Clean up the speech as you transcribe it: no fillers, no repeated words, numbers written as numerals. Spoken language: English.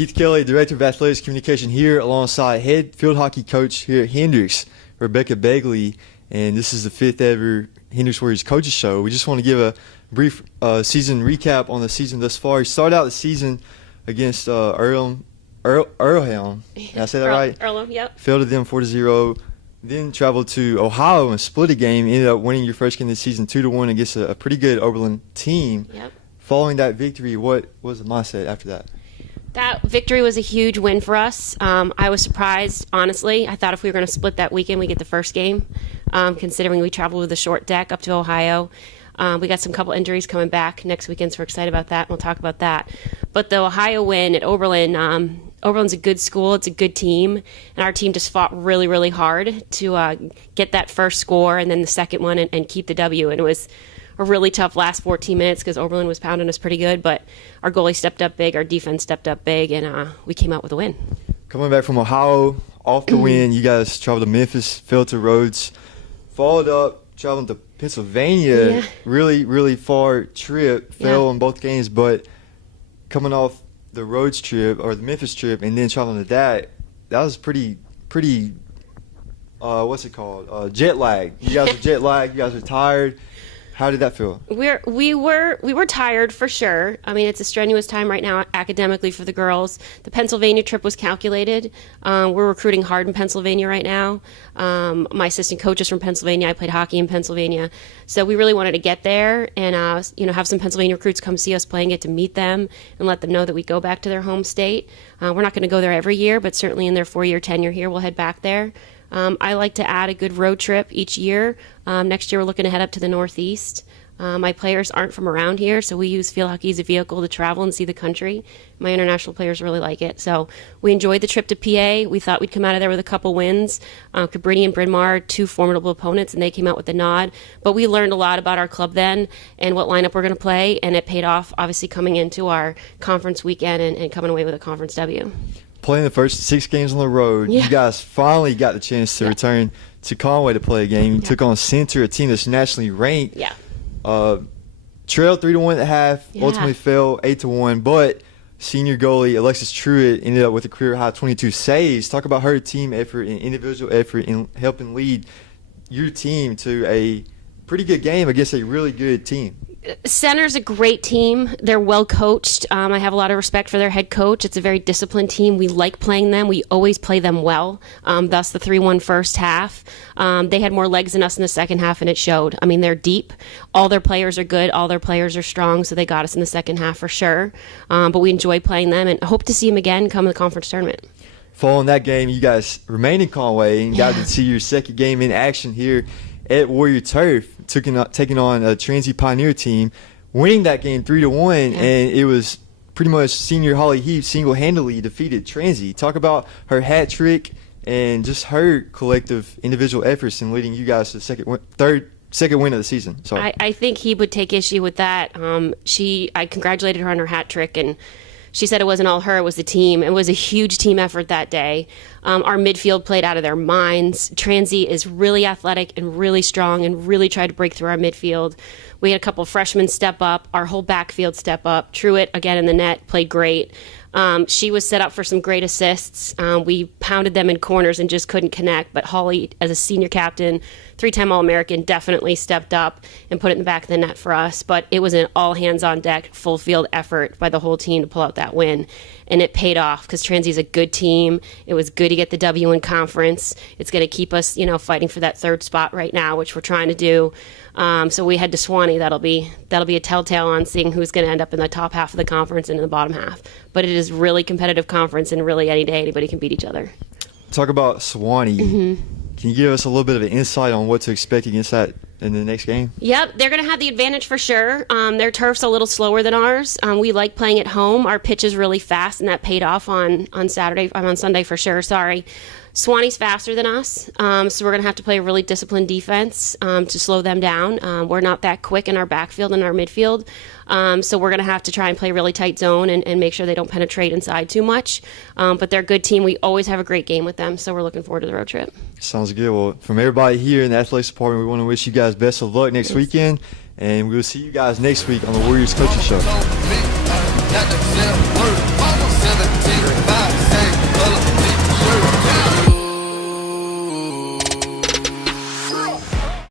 Keith Kelly, Director of Athletics Communication here, alongside head field hockey coach here at Hendrix, Rebecca Begley, and this is the 5th ever Hendrix Warriors Coaches Show. We just want to give a brief season recap on the season thus far. We started out the season against Earlham. Did I say that right? Earlham, yep. Fell to them 4-0. Then traveled to Ohio and split a game. Ended up winning your first game of the season 2-1 against a pretty good Oberlin team. Yep. Following that victory, what was the mindset after that? That victory was a huge win for us. I was surprised, honestly. I thought if we were going to split that weekend, we'd get the first game, considering we traveled with a short deck up to Ohio. We got some couple injuries coming back next weekend, so we're excited about that. We'll talk about that. But the Ohio win at Oberlin, Oberlin's a good school. It's a good team. And our team just fought really, really hard to get that first score and then the second one and keep the W. And it was a really tough last 14 minutes because Oberlin was pounding us pretty good, but our goalie stepped up big, our defense stepped up big, and we came out with a win. Coming back from Ohio, off the win, you guys traveled to Memphis, fell to Rhodes, followed up, traveling to Pennsylvania, Yeah. really far trip, fell Yeah. in both games, but coming off the Rhodes trip or the Memphis trip and then traveling to that was pretty what's it called? Jet lag. You guys are jet lagged, you guys are tired. How did that feel? We were tired for sure. I mean, it's a strenuous time right now academically for the girls. The Pennsylvania trip was calculated. We're recruiting hard in Pennsylvania right now. My assistant coach is from Pennsylvania. I played hockey in Pennsylvania, so we really wanted to get there and have some Pennsylvania recruits come see us play and get to meet them and let them know that we go back to their home state. We're not going to go there every year, but certainly in their 4-year tenure here, we'll head back there. I like to add a good road trip each year. Next year, we're looking to head up to the Northeast. My players aren't from around here, so we use field hockey as a vehicle to travel and see the country. My international players really like it. So we enjoyed the trip to PA. We thought we'd come out of there with a couple wins. Cabrini and Bryn Mawr, 2 formidable opponents, and they came out with the nod. But we learned a lot about our club then and what lineup we're going to play, and it paid off, obviously, coming into our conference weekend and coming away with a conference W. Playing the first 6 games on the road, Yeah. you guys finally got the chance to return to Conway to play a game. You took on Center, a team that's nationally ranked. Yeah. Trailed 3-1 at the half, Yeah. ultimately fell 8-1, but senior goalie Alexis Truitt ended up with a career-high 22 saves. Talk about her team effort and individual effort in helping lead your team to a pretty good game against a really good team. Center's a great team. They're well coached. I have a lot of respect for their head coach. It's a very disciplined team. We like playing them. We always play them well. Thus the 3-1 first half. They had more legs than us in the second half, and it showed. I mean, they're deep. All their players are good. All their players are strong, so they got us in the second half for sure. But we enjoy playing them and hope to see them again come to the conference tournament. Following that game, you guys remained in Conway and got to see your second game in action here at Warrior Turf, taking on a Transy Pioneer team, winning that game 3-1, and it was pretty much senior Holly Heath single-handedly defeated Transy. Talk about her hat trick and just her collective individual efforts in leading you guys to the second win of the season. Sorry. I think he would take issue with that. I congratulated her on her hat trick, and she said it wasn't all her, it was the team. It was a huge team effort that day. Our midfield played out of their minds. Transy is really athletic and really strong and really tried to break through our midfield. We had a couple of freshmen step up, our whole backfield step up. Truitt, again in the net, played great. She was set up for some great assists. We pounded them in corners and just couldn't connect, but Holly, as a senior captain, 3-time All-American, definitely stepped up and put it in the back of the net for us. But it was an all-hands-on-deck, full-field effort by the whole team to pull out that win. And it paid off because Transy's a good team. It was good to get the W in conference. It's going to keep us, fighting for that 3rd spot right now, which we're trying to do. So we head to Suwanee. That'll be a telltale on seeing who's going to end up in the top half of the conference and in the bottom half. But it is really competitive conference, and really any day anybody can beat each other. Talk about Suwanee. Mm-hmm. Can you give us a little bit of an insight on what to expect against that in the next game? Yep, they're going to have the advantage for sure. Their turf's a little slower than ours. We like playing at home. Our pitch is really fast, and that paid off on Sunday for sure. Sorry. Suwanee's faster than us, so we're going to have to play a really disciplined defense to slow them down. We're not that quick in our backfield and our midfield, so we're going to have to try and play a really tight zone and make sure they don't penetrate inside too much. But they're a good team. We always have a great game with them, so we're looking forward to the road trip. Sounds good. Well, from everybody here in the athletics department, we want to wish you guys best of luck next weekend, and we'll see you guys next week on the Warriors Coaching Show.